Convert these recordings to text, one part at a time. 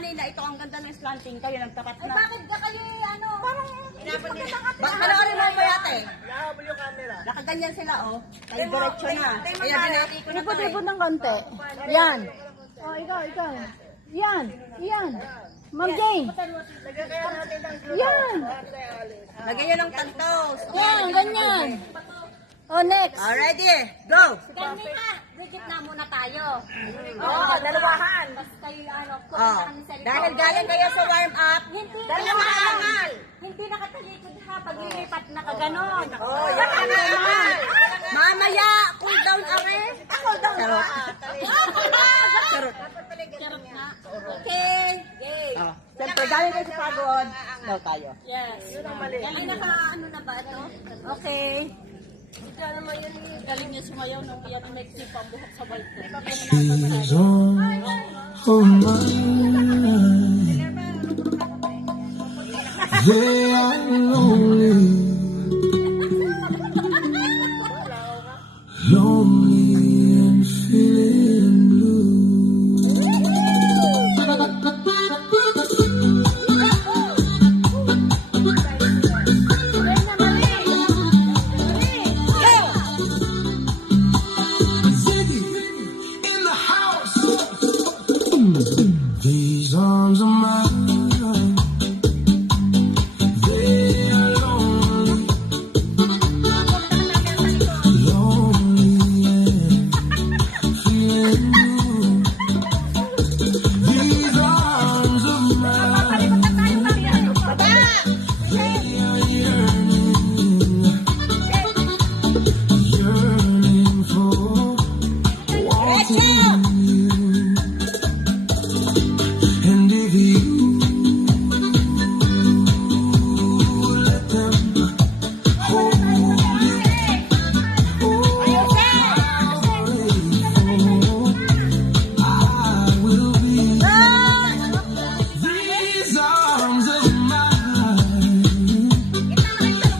kanina, ito ang ganda ng slanting. Kayo nagtapat na. Ay, bakit ba kayo ano? Parang, Panoorin mo ba yate? Nakaganyan sila, oh. Tayo diretso na. Kaya binati ko na tayo. Ikot-ikot ng konti. Yan. Oh, ikaw. Yan. Ma'am Jane. Yan. Lagyan nyo ng tantos. Yan, ganyan. Oh, next. Alrighty, go! ganito, legit na muna tayo. Dalawahan. Tapos kayo, ano, Oh, kumita kami sa dahil galing kayo sa warm up, Hindi dalawahan. Hindi nakatalikod ha, pag lilipat na ka ganon. Mamaya, cool down kami. Cool down. Charot. Charot. Charot na. Okay. Yay. Oh, siyempre, galing kayo sa pagod, daw tayo. Yes. Galing na ka, ano na ba ito? Okay. Ito naman yun, galing niya sumayaw nung kaya may tip ang buhok sa bike ko. She's on her mind. They are lonely, lonely and feeling blue. Ziggy in the house. These arms are mine. They are lonely, lonely and feeling blue. These arms of mine, they are yearning for wanting you. And if you let them hold you, I will be. These arms of mine,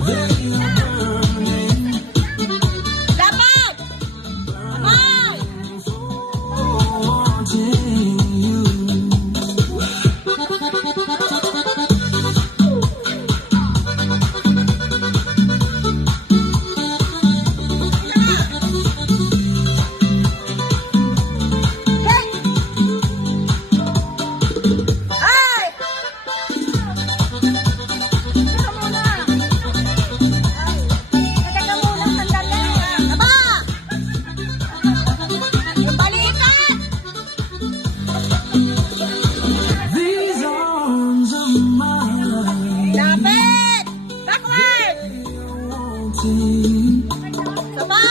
they are burning, Dapat! for wanting you. Ay! Teka muna, sandali. Aba! Balikan! These arms of mine, Dapat! Backward! wanting, Saba!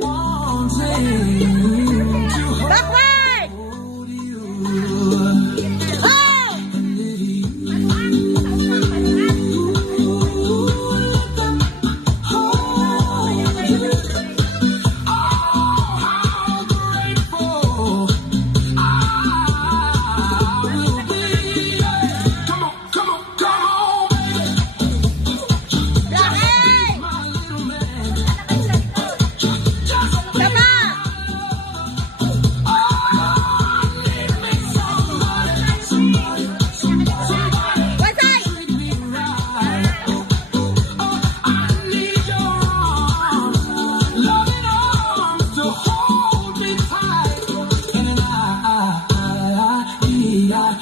wanting to Backward! hold you. Go! Lahi! Saba! Wasay!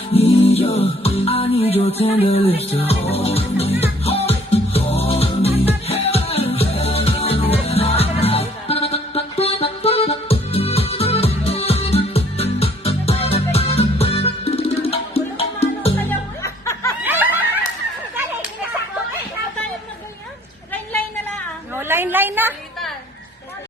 I need your tender lips to hold me. Line-line na lang. No, line na.